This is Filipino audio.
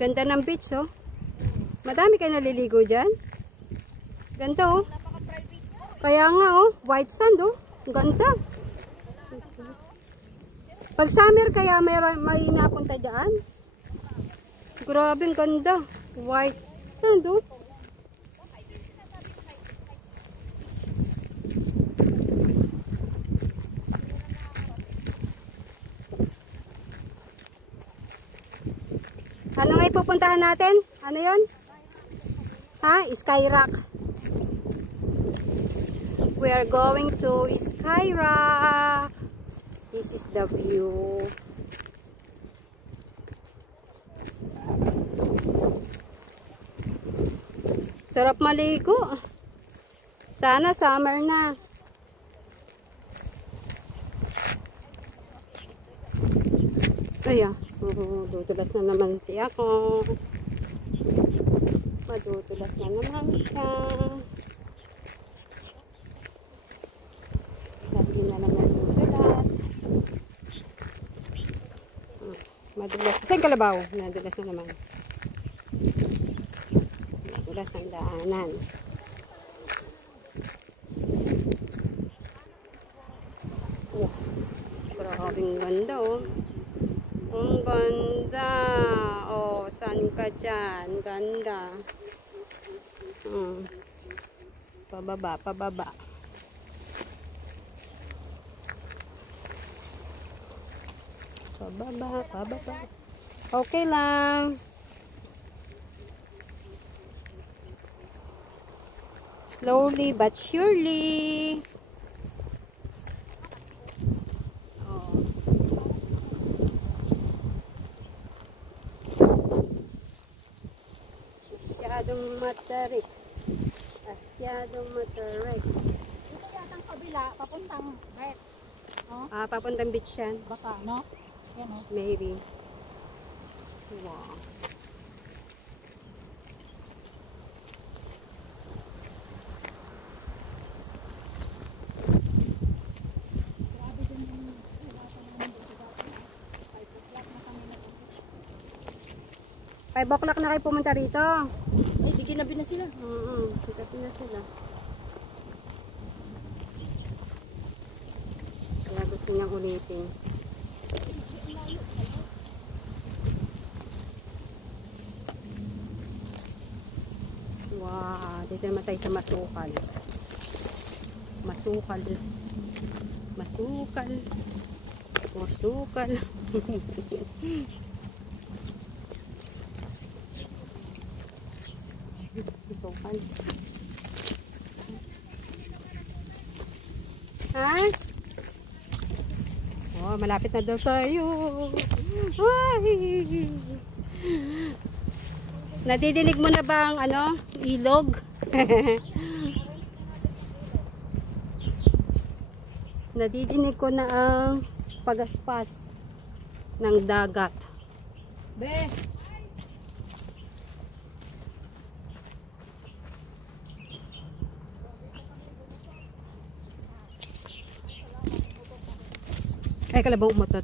Ganda ng beach, oh. Madami kayo naliligo dyan. Ganda, oh. Kaya nga, oh. White sand, oh. Ganda. Pag summer, kaya may napunta dyan. Grabe, ganda. White sand, oh. Ano nga ipupuntahan natin? Ano yon? Ha? Skyrock. We are going to Skyrock. This is the view. Sarap maligo. Sana summer na. Ayan. Dudulas na naman siya ako. Madudulas na naman siya. Sabi na naman dudulas. Madulas. Saan kalabaw? Nadulas na naman. Madulas ang daanan. Oh, grabing ganda, oh. Ang ganda. Oh, saan ka dyan? Ganda. Pababa, pababa. Pababa, pababa. Okay lang. Slowly but surely. Masyadong matarik. Masyadong matarik. Ito yatang kabila, papuntang red. Oh? Papuntang beach yan. Baka, no? Yan, oh. Maybe. Wow. Grabe din yung 5 o'clock na kayo pumunta rito. Ay, di ginabi na sila. Ginabi na sila. Kaya gusto niyang ulitin. Wow, dito naman tayo sa masukal. Masukal. Masukal. Masukal. Masukal. Ha? Oh, malapit na daw tayo. Ay! Nadidinig mo na ba ang ano, ilog? Nadidinig ko na ang pagaspas ng dagat. Be! Ay, kalabaw umutot.